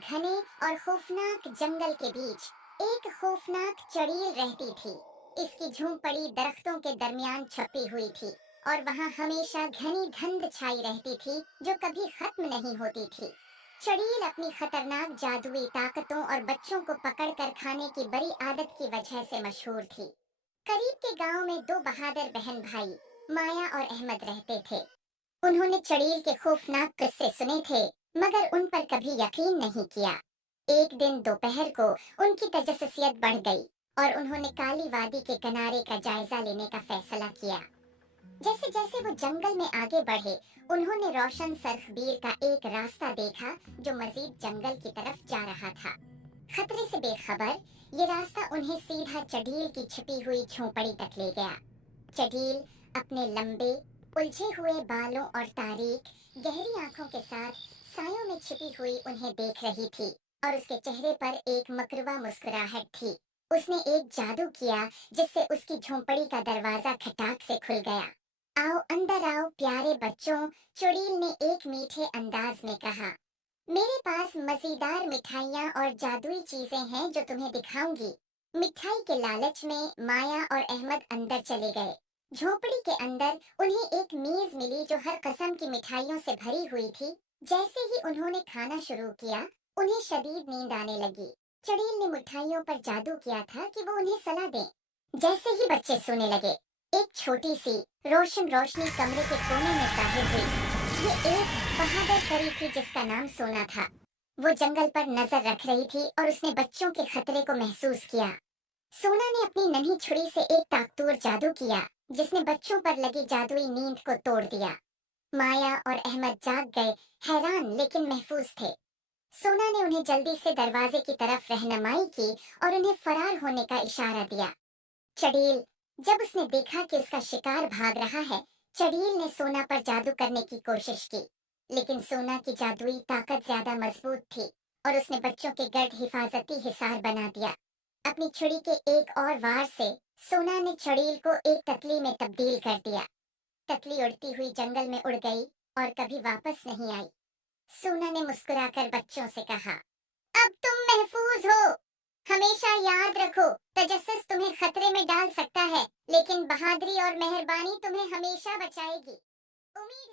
घने और खौफनाक जंगल के बीच एक खौफनाक चड़ील रहती थी। इसकी झोंपड़ी दरख्तों के दरमियान छपी हुई थी और वहां हमेशा घनी धुंध छाई रहती थी जो कभी खत्म नहीं होती थी। चड़ील अपनी खतरनाक जादुई ताकतों और बच्चों को पकड़कर खाने की बड़ी आदत की वजह से मशहूर थी। करीब के गांव में दो बहादुर बहन भाई माया और अहमद रहते थे। उन्होंने चड़ील के खौफनाक किस्से सुने थे, मगर उन पर कभी यकीन नहीं किया। एक दिन दोपहर को उनकी तजस्सुसियत बढ़ गई और उन्होंने काली वादी के किनारे का जायजा लेने का फैसला किया। जैसे जैसे वो जंगल में आगे बढ़े, उन्होंने रोशन सरखबीर का एक रास्ता देखा जो मजीद जंगल की तरफ जा रहा था। खतरे से बेखबर, ये रास्ता उन्हें सीधा चड़ील की छिपी हुई झोंपड़ी तक ले गया। चड़ील अपने लंबे उलझे हुए बालों और तारीक गहरी आंखों के साथ सायों में छिपी हुई उन्हें देख रही थी और उसके चेहरे पर एक मकरुवा मुस्कुराहट थी। उसने एक जादू किया जिससे उसकी झोंपड़ी का दरवाजा खटाक से खुल गया। आओ अंदर आओ प्यारे बच्चों, चुड़ैल ने एक मीठे अंदाज में कहा। मेरे पास मजेदार मिठाइयाँ और जादुई चीजें हैं जो तुम्हें दिखाऊंगी। मिठाई के लालच में माया और अहमद अंदर चले गए। झोपड़ी के अंदर उन्हें एक मेज मिली जो हर किस्म की मिठाइयों से भरी हुई थी। जैसे ही उन्होंने खाना शुरू किया, उन्हें शदीद नींद आने लगी। चड़ैल ने मिठाइयों पर जादू किया था कि वो उन्हें सलाह दें। जैसे ही बच्चे सोने लगे, एक छोटी सी रोशन रोशनी कमरे के कोने में जाहिर हुई। ये एक बहादुर परी थी जिसका नाम सोना था। वो जंगल पर नजर रख रही थी और उसने बच्चों के खतरे को महसूस किया। सोना ने अपनी नन्ही छुरी से एक ताकतवर जादू किया जिसने बच्चों पर लगी जादुई नींद को तोड़ दिया। माया और अहमद जाग गए, हैरान लेकिन महफूज थे। सोना ने उन्हें जल्दी से दरवाजे की तरफ रहनुमाई की और उन्हें फरार होने का इशारा दिया। चड़ैल, जब उसने देखा कि उसका शिकार भाग रहा है, चड़ैल ने सोना पर जादू करने की कोशिश की, लेकिन सोना की जादुई ताकत ज्यादा मजबूत थी और उसने बच्चों के गर्द हिफाजती हिसार बना दिया। अपनी छुरी के एक और वार से सोना ने चड़ैल को एक तितली में तब्दील कर दिया। तितली उड़ती हुई जंगल में उड़ गई और कभी वापस नहीं आई। सोना ने मुस्कुराकर बच्चों से कहा, अब तुम महफूज हो। हमेशा याद रखो, तजस्सुस तुम्हें खतरे में डाल सकता है, लेकिन बहादुरी और मेहरबानी तुम्हें हमेशा बचाएगी। उम्मीद